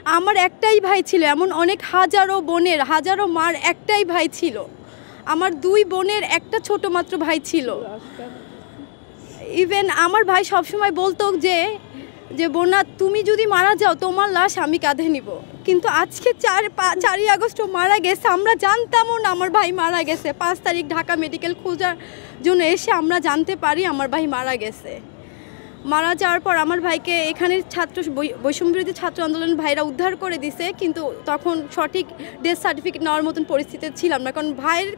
আমার একটাই ভাই ছিল, এমন অনেক হাজারো বোনের হাজারো মার একটাই ভাই ছিল। আমার 2 বোনের একটা ছোট মাত্র ভাই ছিল। ইভেন আমার ভাই সবসময় বলতো যে বোনা তুমি যদি মারা যাও তোমার লাশ আমি কাঁধে নিব, কিন্তু আজকে 4ই আগস্ট মারা গেছে, আমরা জানতামও না আমার ভাই মারা গেছে। 5 তারিখ ঢাকা মেডিকেল খোঁজার জন্য এসে আমরা জানতে পারি আমার ভাই মারা গেছে। মারা যাওয়ার পর আমার ভাইকে এখানের বৈষম্যবিরোধী ছাত্র আন্দোলন ভাইরা উদ্ধার করে দিছে, কিন্তু তখন সঠিক ডেথ সার্টিফিকেট নেওয়ার মতন পরিস্থিতি ছিলাম না, কারণ ভাইয়ের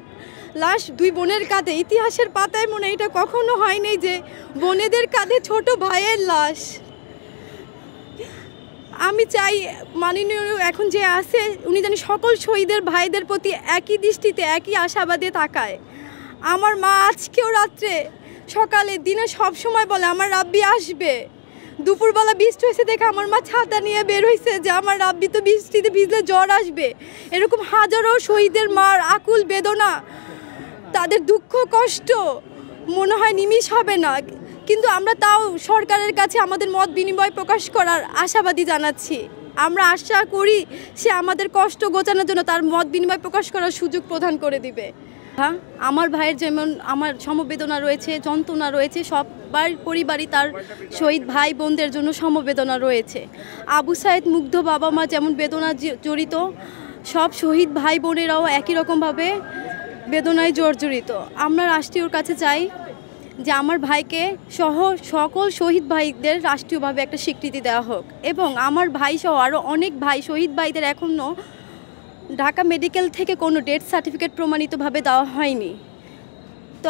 লাশ 2 বোনের কাঁধে। ইতিহাসের পাতায় মনে এটা কখনো হয়নি যে বোনেদের কাঁধে ছোট ভাইয়ের লাশ। আমি চাই মাননীয় এখন যে আছে উনি যেন সকল শহীদের ভাইদের প্রতি একই দৃষ্টিতে একই আশাবাদে তাকায়। আমার মা আজকেও রাত্রে সকালে দিনে সব সময় বলে আমার রাব্বি আসবে। দুপুরবেলা বৃষ্টি হয়েছে দেখে আমার মা ছাতা নিয়ে বের হয়েছে যে আমার রাব্বি তো বৃষ্টিতে ভিজলে জ্বর আসবে। এরকম হাজারো শহীদের মার আকুল বেদনা, তাদের দুঃখ কষ্ট মনে হয় নিমিষ হবে না, কিন্তু আমরা তাও সরকারের কাছে আমাদের মত বিনিময় প্রকাশ করার আশাবাদী জানাচ্ছি। আমরা আশা করি সে আমাদের কষ্ট ঘোচানোর জন্য তার মত বিনিময় প্রকাশ করার সুযোগ প্রদান করে দিবে। হ্যাঁ, আমার ভাইয়ের যেমন আমার সমবেদনা রয়েছে, যন্ত্রণা রয়েছে, সবার পরিবারই তার শহীদ ভাই বোনদের জন্য সমবেদনা রয়েছে। আবু সাইদ মুগ্ধ বাবা মা যেমন বেদনা জড়িত, সব শহীদ ভাই বোনেরাও একই রকমভাবে বেদনায় জর্জরিত। আমরা রাষ্ট্রীয়র কাছে চাই যে আমার ভাইকে সহ সকল শহীদ ভাইদের রাষ্ট্রীয়ভাবে একটা স্বীকৃতি দেওয়া হোক, এবং আমার ভাই সহ আরও অনেক ভাই শহীদ ভাইদের এখনও ঢাকা মেডিকেল থেকে কোনো ডেথ সার্টিফিকেট প্রমাণিতভাবে দেওয়া হয়নি। তো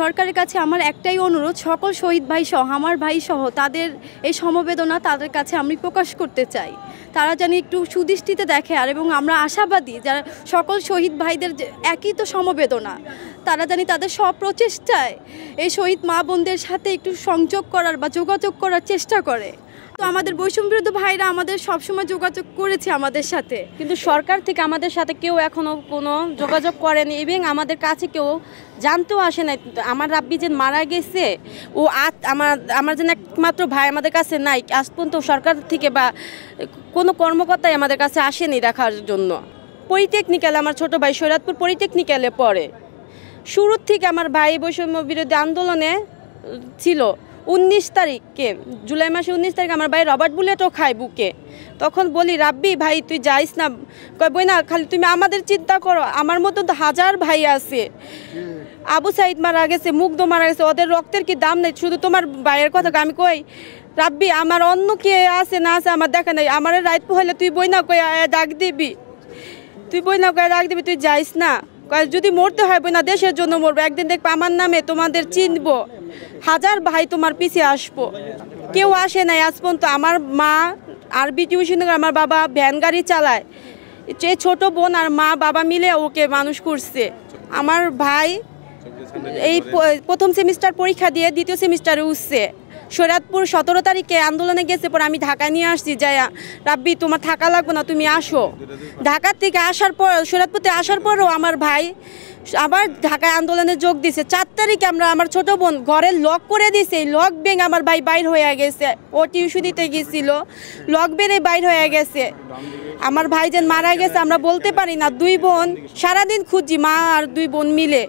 সরকারের কাছে আমার একটাই অনুরোধ, সকল শহীদ ভাই সহ আমার ভাই সহ তাদের এই সমবেদনা তাদের কাছে আমি প্রকাশ করতে চাই। তারা যেন একটু সুদৃষ্টিতে দেখে, আর এবং আমরা আশাবাদী যারা সকল শহীদ ভাইদের একই তো সমবেদনা, তারা জানি তাদের সব প্রচেষ্টায় এই শহীদ মা বোনদের সাথে একটু সংযোগ করার বা যোগাযোগ করার চেষ্টা করে। তো আমাদের বৈষম্যবিরোধী ভাইরা আমাদের সবসময় যোগাযোগ করেছে আমাদের সাথে, কিন্তু সরকার থেকে আমাদের সাথে কেউ এখনো কোনো যোগাযোগ করেনি, এবং আমাদের কাছে কেউ জানতেও আসে না আমার রাব্বি যে মারা গেছে। ও আমার যেন একমাত্র ভাই আমাদের কাছে নাই, আজ পর্যন্ত সরকার থেকে বা কোনো কর্মকর্তাই আমাদের কাছে আসেনি দেখার জন্য। পলিটেকনিক্যালে আমার ছোট ভাই শরীয়তপুর পলিটেকনিক্যালে পড়ে। শুরুর থেকে আমার ভাই বৈষম্য বিরোধী আন্দোলনে ছিল। 19 তারিখে জুলাই মাসে 19 তারিখে আমার ভাই রবার্ট বুলেটও খায় বুকে। তখন বলি রাব্বি ভাই তুই যাইস না, কয় বই না খালি তুমি আমাদের চিন্তা করো, আমার মতো তো হাজার ভাই আছে। আবু সাইদ মারা গেছে, মুগ্ধ মারা গেছে, ওদের রক্তের কি দাম নেই, শুধু তোমার ভাইয়ের কথা। আমি কই রাব্বি আমার অন্য কে আছে না আছে আমার দেখা নেই, আমার রাত হইলে তুই বই না কই ডাক দিবি, তুই বই না কয়ে ডাক দিবি, তুই যাইস না। যদি মরতে হয় বই না দেশের জন্য মরবো, একদিন দেখবো আমার নামে তোমাদের চিনবো, হাজার ভাই তোমার পিছিয়ে আসবো। কেউ আসে নাই আজ পর্যন্ত। আমার মা আরবি টিউশন, আমার বাবা ভ্যান গাড়ি চালায়, যে ছোট বোন আর মা বাবা মিলে ওকে মানুষ করছে। আমার ভাই এই প্রথম সেমিস্টার পরীক্ষা দিয়ে দ্বিতীয় সেমিস্টারে উঠছে। শরীয়তপুর 17 তারিখে আন্দোলনে গেছে, পর আমি ঢাকা নিয়ে আসছি, যাই রাব্বি তোমার থাকা লাগবে না তুমি আসো। ঢাকা থেকে আসার পর শরীয়তপুরে আসার পরও আমার ভাই আবার ঢাকায় আন্দোলনে যোগ দিছে। 4 তারিখে আমার ছোট বোন ঘরে লক করে দিছে, লক ভেঙে আমার ভাই বাইর হয়ে গেছে। ও টিউশন দিতে গেছিল, লক বেড়ে বাইর হয়ে গেছে। আমার ভাই যেন মারা গেছে আমরা বলতে পারি না। 2 বোন সারাদিন খুঁজি, মা আর 2 বোন মিলে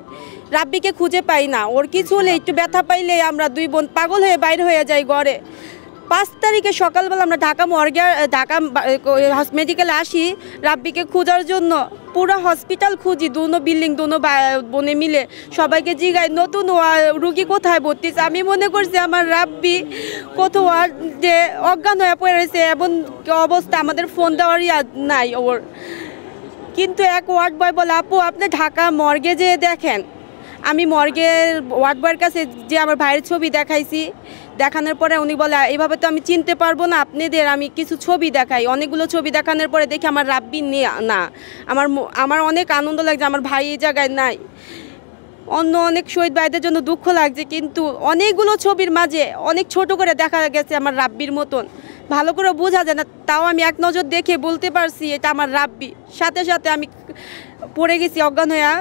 রাব্বিকে খুঁজে পাই না। ওর কিছু হলে একটু ব্যথা পাইলে আমরা 2 বোন পাগল হয়ে বাইর হয়ে যাই ঘরে। 5 তারিখে সকালবেলা আমরা ঢাকা মেডিকেলে আসি রাব্বিকে খোঁজার জন্য। পুরো হসপিটাল খুঁজি, দুনো বিল্ডিং, দুনো বোনে মিলে সবাইকে জিগাই নতুন রুগী কোথায় ভর্তি। আমি মনে করছি আমার রাব্বি কোথাও যে অজ্ঞান হয়ে পড়েছে, এমন অবস্থা আমাদের ফোন দেওয়ারই নাই ওর। কিন্তু এক ওয়ার্ড বয় বলে আপু আপনি ঢাকা মর্গে যেয়ে দেখেন। আমি মর্গের ওয়ার্ড বয়ের কাছে যে আমার ভাইয়ের ছবি দেখাইছি, দেখানোর পরে উনি বলে এইভাবে তো আমি চিনতে পারবো না আপনাদের, আমি কিছু ছবি দেখাই। অনেকগুলো ছবি দেখানোর পরে দেখি আমার রাব্বি না। আমার অনেক আনন্দ লাগছে আমার ভাই এই জায়গায় নাই। অন্য অনেক শহীদ ভাইদের জন্য দুঃখ লাগছে, কিন্তু অনেকগুলো ছবির মাঝে অনেক ছোট করে দেখা গেছে আমার রাব্বির মতন। ভালো করে বোঝা যায় না, তাও আমি এক নজর দেখে বলতে পারছি এটা আমার রাব্বি। সাথে সাথে আমি পড়ে গেছি অজ্ঞান হয়ে।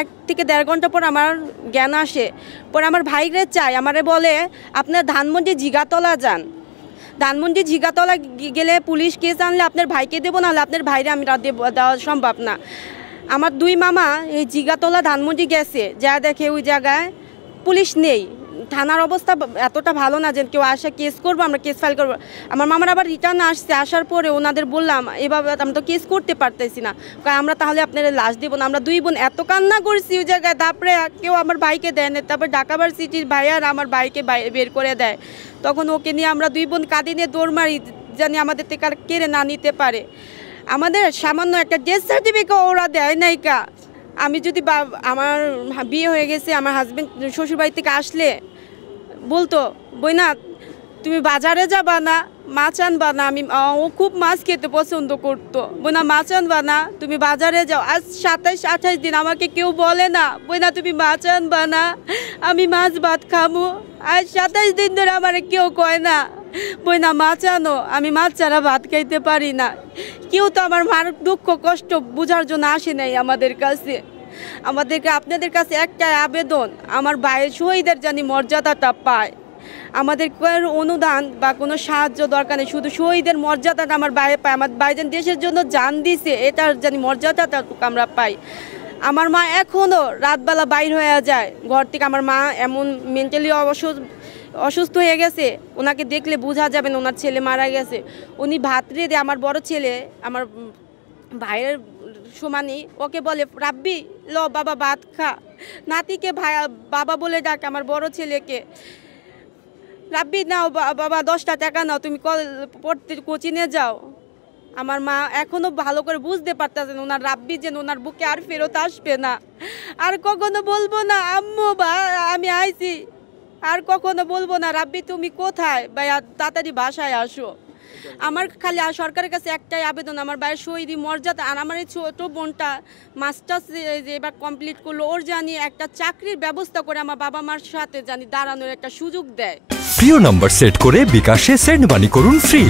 1 থেকে 1.5 ঘন্টা পর আমার জ্ঞান আসে। পরে আমার ভাইরে চাই, আমারে বলে আপনার ধানমন্ডি জিগাতলা যান। ধানমন্ডি ঝিগাতলা গেলে পুলিশ কেস আনলে আপনার ভাইকে দেবো, নাহলে আপনার ভাইরে আমি দেওয়া সম্ভব না। আমার 2 মামা এই ঝিগাতলা ধানমন্ডি গেছে, যা দেখে ওই জায়গায় পুলিশ নেই, থানার অবস্থা এতটা ভালো না যে কেউ আসে কেস করবো, আমরা কেস ফাইল করবো। আমার মামার আবার রিটার্ন আসছে, আসার পরে ওনাদের বললাম এভাবে আমরা তো কেস করতে পারতেছি না, আমরা তাহলে আপনারা লাশ দেবো না। আমরা 2 বোন এত কান্না করছি ওই জায়গায়, তারপরে কেউ আমার ভাইকে দেয় না, তারপর ঢাকা ইউনিভার্সিটির ভাইয়ার আমার ভাইকে বের করে দেয়। তখন ওকে নিয়ে আমরা 2 বোন কাঁদে নিয়ে দৌড় মারি, জানি আমাদের থেকে আর কেড়ে না নিতে পারে। আমাদের সামান্য একটা ডেথ সার্টিফিকেট ওরা দেয় নাই কা। আমি যদি আমার বিয়ে হয়ে গেছে, আমার হাজব্যান্ড শ্বশুরবাড়ি থেকে আসলে বলতো বইনা তুমি বাজারে যাবা না, মাছ আনবা না। ও খুব মাছ খেতে পছন্দ করতো, বইনা মাছ আনবা না, তুমি বাজারে যাও। আজ 27-28 দিন আমাকে কেউ বলে না বইনা তুমি মাছ আনবা না, আমি মাছ ভাত খামো। আজ 27 দিন ধরে আমার কেউ কয় না বইনা মাছ আনো, আমি মাছ ছাড়া ভাত খাইতে পারি না। কেউ তো আমার মার দুঃখ কষ্ট বোঝার জন্য আসে নাই আমাদের কাছে। আমাদেরকে আপনাদের কাছে একটাই আবেদন, আমার ভাইয়ের শহীদের জানি মর্যাদাটা পায়। আমাদের কোনো অনুদান বা কোনো সাহায্য দরকার নেই, শুধু শহীদের মর্যাদাটা আমার ভাই পায়। আমার ভাই যেন দেশের জন্য জান দিছে, এটার জানি মর্যাদাটা আমরা পাই। আমার মা এখনও রাতবেলা বাইর হয়ে যায় ঘর থেকে। আমার মা এমন মেন্টালি অসুস্থ হয়ে গেছে, ওনাকে দেখলে বোঝা যাবে না ওনার ছেলে মারা গেছে। উনি ভাত রেঁধে আমার বড় ছেলে আমার ভাইয়ের সমানই ওকে বলে রাব্বি ল বাবা ভাত খা। নাতিকে বাবা বলে ডাকে আমার বড় ছেলেকে, রাব্বি নাও বাবা 10টা টাকা নাও, তুমি পড়তে কোচিংয়ে যাও। আমার মা এখনো ভালো করে বুঝতে পারতেছেন ওনার রাব্বি যেন ওনার বুকে আর ফেরত আসবে না। আর কখনো বলবো না আম্মু বা আমি আইছি, আর কখনো বলবো না রাব্বি তুমি কোথায় ভাইয়া তাড়াতাড়ি বাসায় আসো। আমার খালি সরকারের কাছে একটাই আবেদন, আমার ভাইয়ের শহীদি মর্যাদা, আর আমার এই ছোট বোনটা মাস্টার্স এবার কমপ্লিট করলো, ওর জানি একটা চাকরির ব্যবস্থা করে আমার বাবা মার সাথে জানি দাঁড়ানোর একটা সুযোগ দেয়। প্রিয় নাম্বার সেট করে বিকাশে সেন্ড মানি করুন ফ্রি।